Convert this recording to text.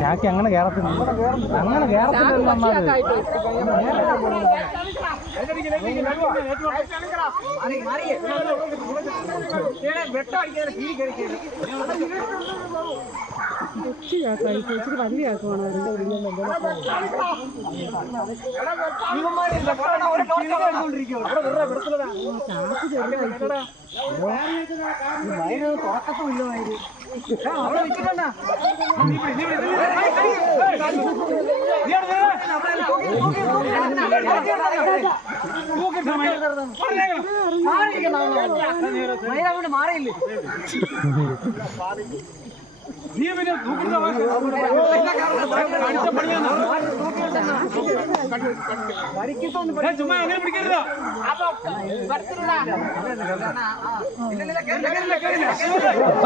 ചാക്കി അങ്ങനെ കേറത്തില്ല അങ്ങനെ കേറത്തില്ല അമ്മാത് കൊച്ചു ചാക്കായി ഇച്ചിരി വലിയ ചാക്കുവാണ് ചാക്ക് ചെറുതായിട്ട് ചുമ്മാ അങ്ങനെ പിടിക്കരുത്.